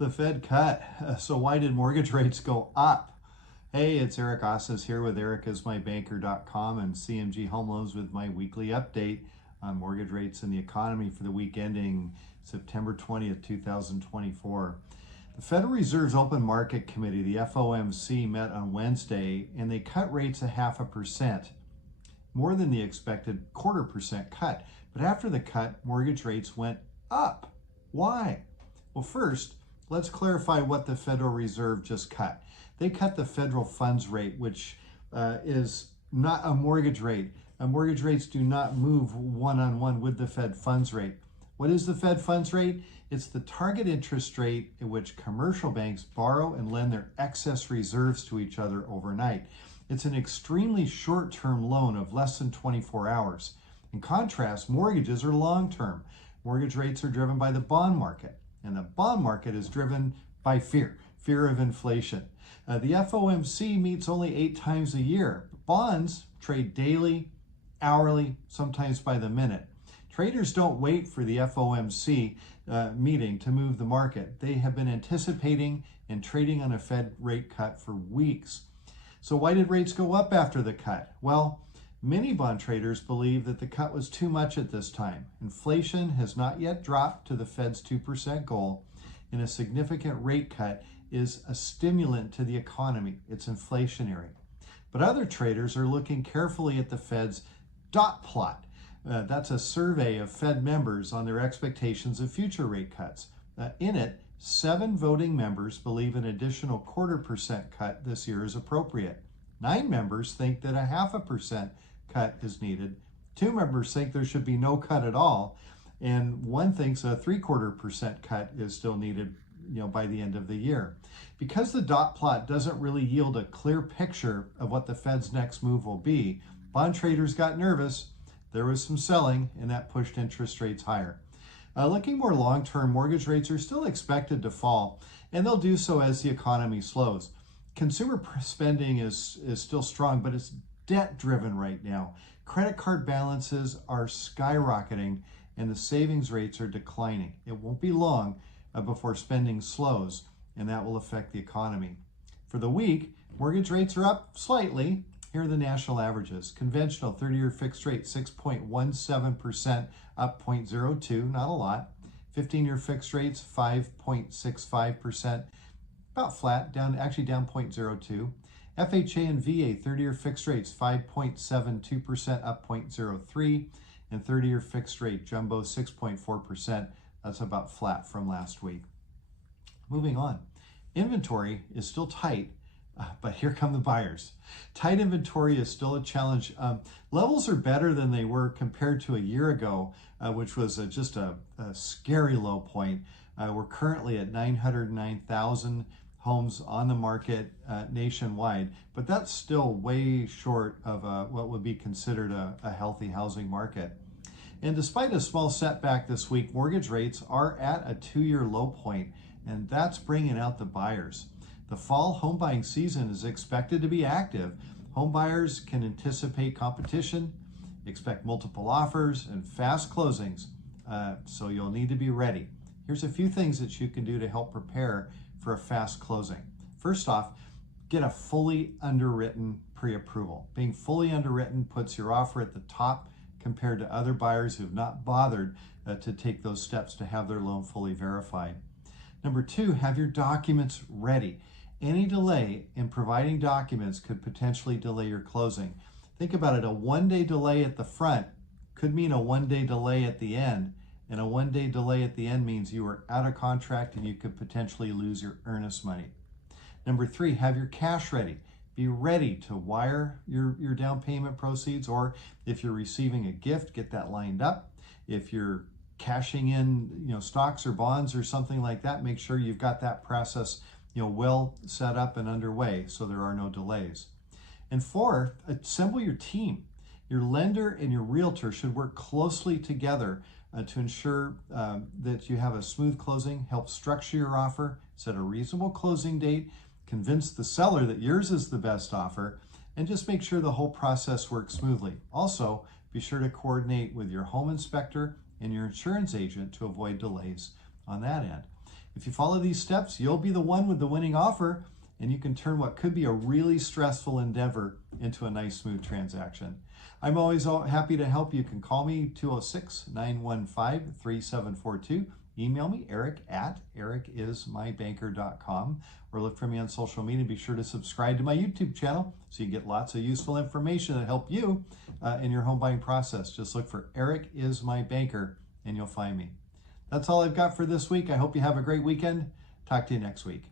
The Fed cut. So why did mortgage rates go up? Hey, it's Eric Osnes here with ericismybanker.com and CMG Home Loans with my weekly update on mortgage rates and the economy for the week ending September 20th, 2024. The Federal Reserve's Open Market Committee, the FOMC, met on Wednesday and they cut rates 0.5%, more than the expected 0.25% cut. But after the cut, mortgage rates went up. Why? Well, first, let's clarify what the Federal Reserve just cut. They cut the federal funds rate, which is not a mortgage rate. Mortgage rates do not move one-on-one with the Fed funds rate. What is the Fed funds rate? It's the target interest rate at which commercial banks borrow and lend their excess reserves to each other overnight. It's an extremely short-term loan of less than 24 hours. In contrast, mortgages are long-term. Mortgage rates are driven by the bond market, and the bond market is driven by fear of inflation. The FOMC meets only 8 times a year. Bonds trade daily, hourly, sometimes by the minute. Traders don't wait for the FOMC meeting to move the market. They have been anticipating and trading on a Fed rate cut for weeks. So why did rates go up after the cut? Well, many bond traders believe that the cut was too much at this time. Inflation has not yet dropped to the Fed's 2% goal, and a significant rate cut is a stimulant to the economy. It's inflationary. But other traders are looking carefully at the Fed's dot plot. That's a survey of Fed members on their expectations of future rate cuts. In it, 7 voting members believe an additional 0.25% cut this year is appropriate. 9 members think that 0.5% cut is needed. 2 members think there should be no cut at all, and 1 thinks a 0.75% cut is still needed, by the end of the year. Because the dot plot doesn't really yield a clear picture of what the Fed's next move will be, bond traders got nervous. There was some selling, and that pushed interest rates higher. Looking more long-term, mortgage rates are still expected to fall, and they'll do so as the economy slows. Consumer spending is still strong, but it's debt-driven right now. Credit card balances are skyrocketing, and the savings rates are declining. It won't be long before spending slows, and that will affect the economy. For the week, mortgage rates are up slightly. Here are the national averages. Conventional 30-year fixed rate, 6.17%, up 0.02, not a lot. 15-year fixed rates, 5.65%, about flat, down 0.02. FHA and VA 30-year fixed rates, 5.72%, up 0.03. And 30-year fixed rate jumbo, 6.4%. That's about flat from last week. Moving on. Inventory is still tight, but here come the buyers. Tight inventory is still a challenge. Levels are better than they were compared to a year ago, which was just a scary low point. We're currently at 909,000 homes on the market nationwide, but that's still way short of what would be considered a healthy housing market. And despite a small setback this week, mortgage rates are at a 2-year low point, and that's bringing out the buyers. The fall home buying season is expected to be active. Home buyers can anticipate competition, expect multiple offers, and fast closings, so you'll need to be ready. Here's a few things that you can do to help prepare for a fast closing. First off, get a fully underwritten pre-approval. Being fully underwritten puts your offer at the top compared to other buyers who've not bothered to take those steps to have their loan fully verified. Number 2, have your documents ready. Any delay in providing documents could potentially delay your closing. Think about it, a 1-day delay at the front could mean a 1-day delay at the end, and a 1-day delay at the end means you are out of contract and you could potentially lose your earnest money. Number 3, have your cash ready. Be ready to wire your down payment proceeds, or if you're receiving a gift, get that lined up. If you're cashing in stocks or bonds or something like that, make sure you've got that process well set up and underway so there are no delays. And 4, assemble your team. Your lender and your realtor should work closely together to ensure that you have a smooth closing. Help structure your offer, set a reasonable closing date, convince the seller that yours is the best offer, and just make sure the whole process works smoothly. Also, be sure to coordinate with your home inspector and your insurance agent to avoid delays on that end. If you follow these steps, you'll be the one with the winning offer, and you can turn what could be a really stressful endeavor into a nice, smooth transaction. I'm always happy to help. You can call me 206-915-3742. Email me, eric@ericismybanker.com, or look for me on social media. Be sure to subscribe to my YouTube channel so you get lots of useful information that help you in your home buying process. Just look for Eric is my banker and you'll find me. That's all I've got for this week. I hope you have a great weekend. Talk to you next week.